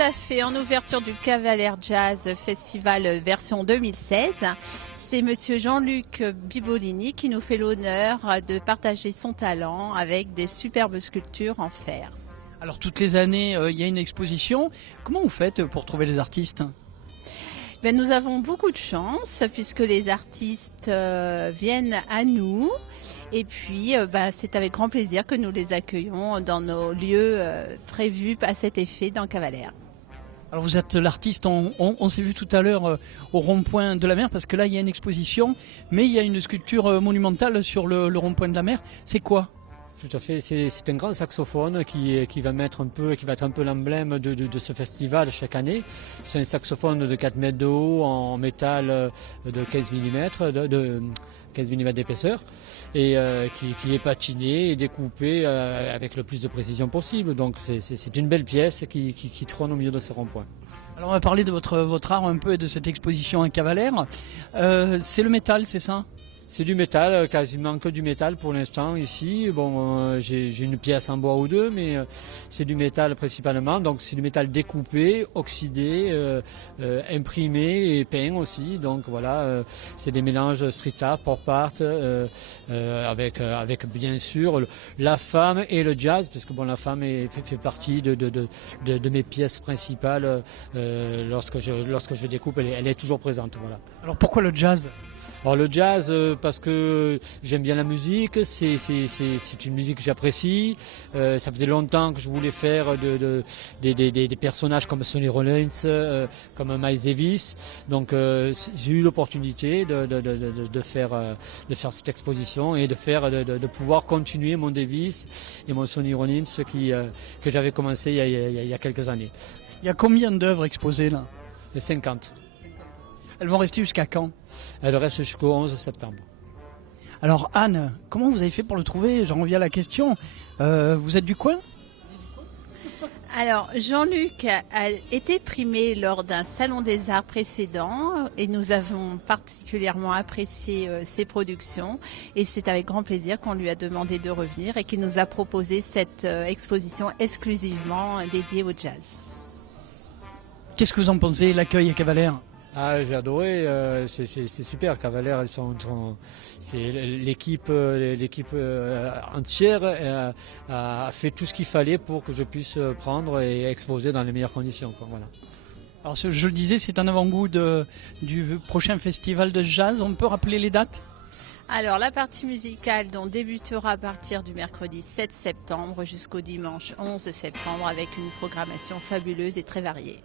à fait, en ouverture du Cavalère Jazz Festival version 2016. C'est monsieur Jean-Luc Bibolini qui nous fait l'honneur de partager son talent avec des superbes sculptures en fer. Alors toutes les années, il y a une exposition. Comment vous faites pour trouver les artistes ? Ben, nous avons beaucoup de chance puisque les artistes viennent à nous. Et puis, c'est avec grand plaisir que nous les accueillons dans nos lieux prévus à cet effet dans Cavalère. Alors vous êtes l'artiste, on s'est vu tout à l'heure au rond-point de la mer, parce que là il y a une exposition, mais il y a une sculpture monumentale sur le rond-point de la mer. C'est quoi ? Tout à fait, c'est un grand saxophone qui va être un peu l'emblème de ce festival chaque année. C'est un saxophone de 4 mètres de haut en métal de 15 mm, de 15 mm d'épaisseur, et qui est patiné et découpé avec le plus de précision possible. Donc c'est une belle pièce qui trône au milieu de ce rond-point. Alors on va parler de votre art un peu et de cette exposition à Cavalère. C'est le métal, c'est ça ? C'est du métal, quasiment que du métal pour l'instant ici. Bon, j'ai une pièce en bois ou deux, mais c'est du métal principalement. Donc c'est du métal découpé, oxydé, imprimé et peint aussi. Donc voilà, c'est des mélanges street art, pop art, avec bien sûr la femme et le jazz, parce que bon, la femme fait partie de mes pièces principales. Lorsque je découpe, elle est toujours présente. Voilà. Alors pourquoi le jazz ? Alors le jazz, parce que j'aime bien la musique, c'est une musique que j'apprécie. Ça faisait longtemps que je voulais faire des personnages comme Sonny Rollins, comme Miles Davis. Donc j'ai eu l'opportunité de faire cette exposition et de pouvoir continuer mon Davis et mon Sonny Rollins que j'avais commencé il y a quelques années. Il y a combien d'œuvres exposées là ? 50. Elles vont rester jusqu'à quand ? Elles restent jusqu'au 11 septembre. Alors Anne, comment vous avez fait pour le trouver ? J'en reviens à la question. Vous êtes du coin ? Alors, Jean-Luc a été primé lors d'un salon des arts précédent et nous avons particulièrement apprécié ses productions. Et c'est avec grand plaisir qu'on lui a demandé de revenir et qu'il nous a proposé cette exposition exclusivement dédiée au jazz. Qu'est-ce que vous en pensez, l'accueil à Cavalère ? Ah, j'ai adoré, c'est super. Cavalère, c'est l'équipe entière a fait tout ce qu'il fallait pour que je puisse prendre et exposer dans les meilleures conditions. Voilà. Alors je le disais, c'est un avant-goût du prochain festival de jazz. On peut rappeler les dates ? Alors, la partie musicale dont débutera à partir du mercredi 7 septembre jusqu'au dimanche 11 septembre avec une programmation fabuleuse et très variée.